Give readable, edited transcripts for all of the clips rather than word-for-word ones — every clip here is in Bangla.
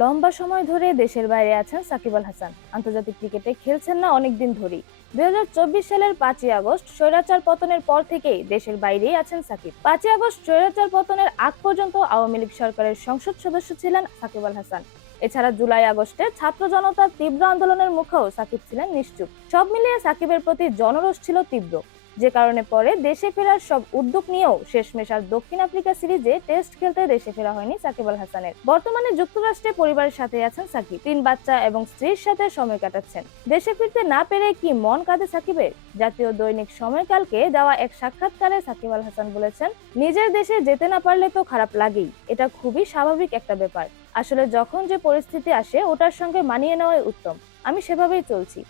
লম্বা সময় ধরে দেশের বাইরে আছেন সাকিব আল হাসান। আন্তর্জাতিক ক্রিকেটে খেলছেন না অনেকদিন ধরেই। 2024 সালের 5ই আগস্ট স্বৈরাচার পতনের পর থেকেই দেশের বাইরেই আছেন সাকিব। 5ই আগস্ট স্বৈরাচার পতনের আগ পর্যন্ত আওয়ামী লীগ সরকারের সংসদ সদস্য ছিলেন সাকিব আল হাসান। এছাড়া জুলাই আগস্টে ছাত্র জনতার তীব্র আন্দোলনের মুখেও সাকিব ছিলেন নিশ্চুপ। সব মিলিয়ে সাকিবের প্রতি জনরোষ ছিল তীব্র, যে কারণে পরে দেশে ফেরার সব উদ্যোগ নিয়েও শেষমেশ আর দক্ষিণ আফ্রিকা সিরিজে টেস্ট খেলতে দেশে ফেরা হয়নি সাকিব আল হাসানের। বর্তমানে যুক্তরাষ্ট্রে পরিবারের সাথে আছেন সাকিব। 3 বাচ্চা এবং স্ত্রীর সাথে সময় কাটাচ্ছেন। দেশে ফিরতে না পেরে কি মন কাঁদে সাকিবের? জাতীয় দৈনিক সময়কালকে দেওয়া এক সাক্ষাৎকারে সাকিব আল হাসান বলেছেন, নিজের দেশে যেতে না পারলে তো খারাপ লাগেই, এটা খুবই স্বাভাবিক একটা ব্যাপার। আসলে যখন যে পরিস্থিতি আসে ওটার সঙ্গে মানিয়ে নেওয়াই উত্তম। আমি সেভাবেই চলছি।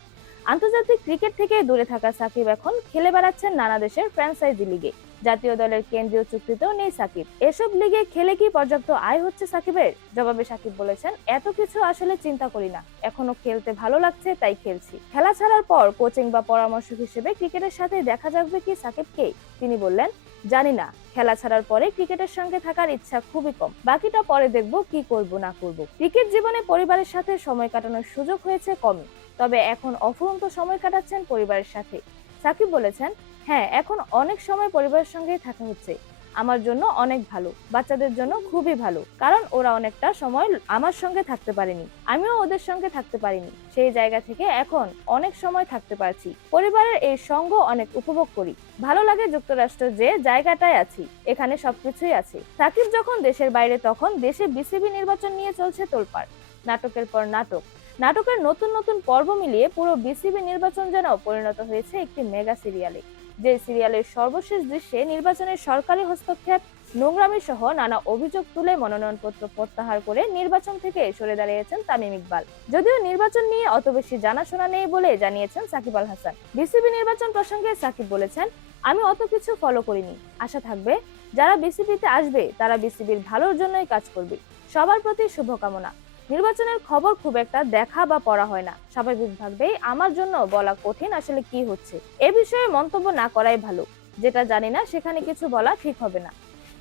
আন্তর্জাতিক ক্রিকেট থেকে দূরে থাকা সাকিব এখন খেলে বেড়াচ্ছেন নানা দেশের ফ্র্যাঞ্চাইজি লিগে। জাতীয় দলের কেন্দ্রীয় চুক্তিতেও নেই সাকিব। এসব লিগে খেলে কি পর্যাপ্ত আয় হচ্ছে সাকিবের? জবাবে সাকিব বলেছেন, এত কিছু আসলে চিন্তা করি না, এখনো খেলতে ভালো লাগছে তাই খেলছি। খেলা ছাড়ার পর কোচিং বা পরামর্শক হিসেবে ক্রিকেটের সাথে দেখা যাবে কি সাকিবকে? তিনি বললেন, জানি না, খেলা ছাড়ার পরে ক্রিকেটের সঙ্গে থাকার ইচ্ছা খুবই কম, বাকিটা পরে দেখবো কি করব না করব। ক্রিকেট জীবনে পরিবারের সাথে সময় কাটানোর সুযোগ হয়েছে কমই, তবে এখন অফুরন্ত সময় কাটাচ্ছেন পরিবারের সাথে। সাকিব বলেছেন, হ্যাঁ, এখন অনেক সময় পরিবারের সঙ্গেই থাকা হচ্ছে। আমার জন্য অনেক ভালো, বাচ্চাদের জন্য খুবই ভালো, কারণ ওরা অনেকটা সময় আমার সঙ্গে থাকতে পারেনি, আমিও ওদের সঙ্গে থাকতে পারিনি। সেই জায়গা থেকে এখন অনেক সময় থাকতে পারছি। পরিবারের এই সঙ্গ অনেক উপভোগ করি। ভালো লাগে যুক্তরাষ্ট্র যে জায়গাটায় আছি, এখানে সবকিছুই আছে। সাকিব যখন দেশের বাইরে তখন দেশে বিসিবি নির্বাচন নিয়ে চলছে তোলপাড়। নাটকের পর নাটক, নাটকের নতুন নতুন পর্ব মিলিয়ে পুরো বিসিবি নির্বাচন যেন পরিণত হয়েছে একটি মেগা সিরিয়ালে। যে সিরিয়ালের সর্বশেষ দৃশ্যে নির্বাচনের সরকারি হস্তক্ষেপ, নোংরামি সহ নানা অভিযোগ তুলে মনোনয়নপত্র প্রত্যাহার করে নির্বাচন থেকে সরে দাঁড়িয়েছেন তামিম ইকবাল। যদিও নির্বাচন নিয়ে অত বেশি জানাশোনা নেই বলে জানিয়েছেন সাকিব আল হাসান। বিসিবি নির্বাচন প্রসঙ্গে সাকিব বলেছেন, আমি অত কিছু ফলো করিনি, আশা থাকবে যারা বিসিবিতে আসবে তারা বিসিবির ভালোর জন্যই কাজ করবে। সবার প্রতি শুভকামনা। নির্বাচনের খবর খুব একটা দেখা বা পড়া হয় না, স্বাভাবিকভাবেই আমার জন্য বলা কঠিন আসলে কি হচ্ছে। এ বিষয়ে মন্তব্য না করাই ভালো, যেটা জানি না সেখানে কিছু বলা ঠিক হবে না।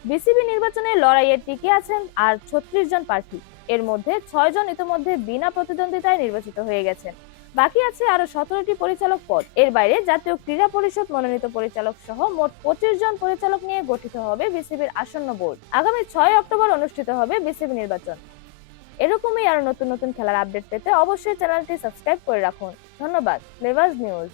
বিসিবি নির্বাচনের লড়াইয়ে টিকে আছেন আর 36 জন প্রার্থী। এর মধ্যে 6 জন ইতিমধ্যে বিনা প্রতিদ্বন্দ্বিতায় নির্বাচিত হয়ে গেছেন। বাকি আছে আরো 17টি পরিচালক পদ। এর বাইরে জাতীয় ক্রীড়া পরিষদ মনোনীত পরিচালক সহ মোট 25 জন পরিচালক নিয়ে গঠিত হবে বিসিবির আসন্ন বোর্ড। আগামী 6 অক্টোবর অনুষ্ঠিত হবে বিসিবি নির্বাচন। এরকমই আরো নতুন নতুন খেলার আপডেট পেতে অবশ্যই চ্যানেলটি সাবস্ক্রাইব করে রাখুন। ধন্যবাদ। Flavours news.